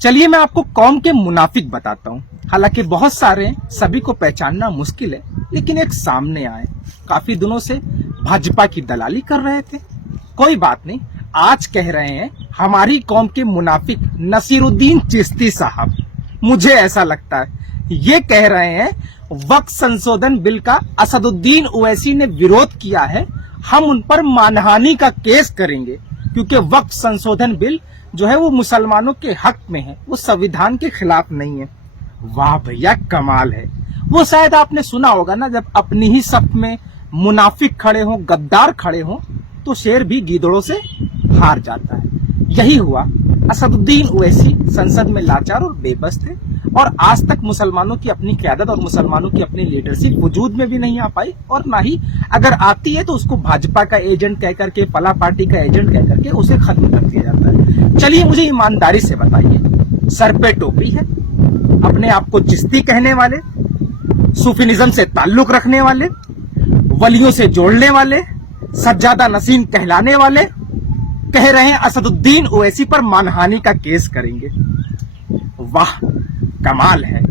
चलिए मैं आपको कौम के मुनाफिक बताता हूँ। हालांकि बहुत सारे हैं, सभी को पहचानना मुश्किल है, लेकिन एक सामने आए। काफी दिनों से भाजपा की दलाली कर रहे थे। कोई बात नहीं, आज कह रहे हैं हमारी कौम के मुनाफिक नसीरुद्दीन चिश्ती साहब। मुझे ऐसा लगता है ये कह रहे हैं वक्फ संशोधन बिल का असदुद्दीन ओवैसी ने विरोध किया है, हम उन पर मानहानि का केस करेंगे, क्योंकि वक्फ संशोधन बिल जो है वो मुसलमानों के हक में है, वो संविधान के खिलाफ नहीं है। वाह भैया, कमाल है। वो शायद आपने सुना होगा ना, जब अपनी ही सफ में मुनाफिक खड़े हों, गद्दार खड़े हों, तो शेर भी गीदड़ों से हार जाता है। यही हुआ। असदुद्दीन ओवैसी संसद में लाचार और बेबस थे, और आज तक मुसलमानों की अपनी क़यादत और मुसलमानों की अपनी लीडरशिप वजूद में भी नहीं आ पाई, और ना ही अगर आती है तो उसको भाजपा का एजेंट कह करके, फला पार्टी का एजेंट कह करके उसे खत्म कर दिया जाता है। चलिए मुझे ईमानदारी से बताइए, सर पे टोपी है, अपने आप को चिश्ती कहने वाले, सूफीनिज्म से ताल्लुक रखने वाले, वलियों से जोड़ने वाले, सज्जादा नसीन कहलाने वाले, कह रहे हैं असदुद्दीन ओवैसी पर मानहानि का केस करेंगे। वाह, कमाल है।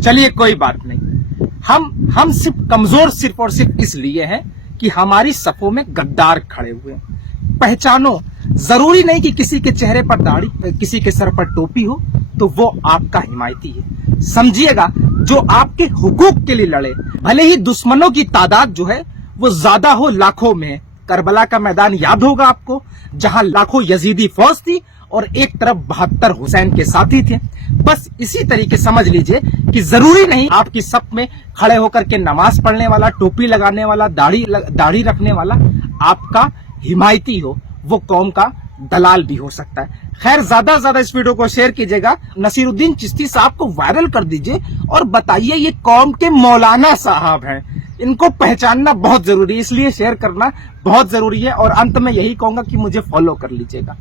चलिए कोई बात नहीं, हम सिर्फ कमजोर सिर्फ और सिर्फ इसलिए हैं कि हमारी सफों में गद्दार खड़े हुए हैं। पहचानो, जरूरी नहीं कि किसी के चेहरे पर दाढ़ी, किसी के सर पर टोपी हो तो वो आपका हिमायती है। समझिएगा, जो आपके हुकूक के लिए लड़े, भले ही दुश्मनों की तादाद जो है वो ज्यादा हो, लाखों में। करबला का मैदान याद होगा आपको, जहां लाखों यजीदी फौज थी और एक तरफ 72 हुसैन के साथी थे। बस इसी तरीके समझ लीजिए कि जरूरी नहीं आपकी सफ में खड़े होकर के नमाज पढ़ने वाला, टोपी लगाने वाला, दाढ़ी रखने वाला आपका हिमायती हो, वो कौम का दलाल भी हो सकता है। खैर, ज्यादा से ज्यादा इस वीडियो को शेयर कीजिएगा, नसीरुद्दीन चिश्ती साहब को वायरल कर दीजिए और बताइए ये कौम के मौलाना साहब हैं। इनको पहचानना बहुत जरूरी है, इसलिए शेयर करना बहुत जरूरी है। और अंत में यही कहूंगा कि मुझे फॉलो कर लीजिएगा।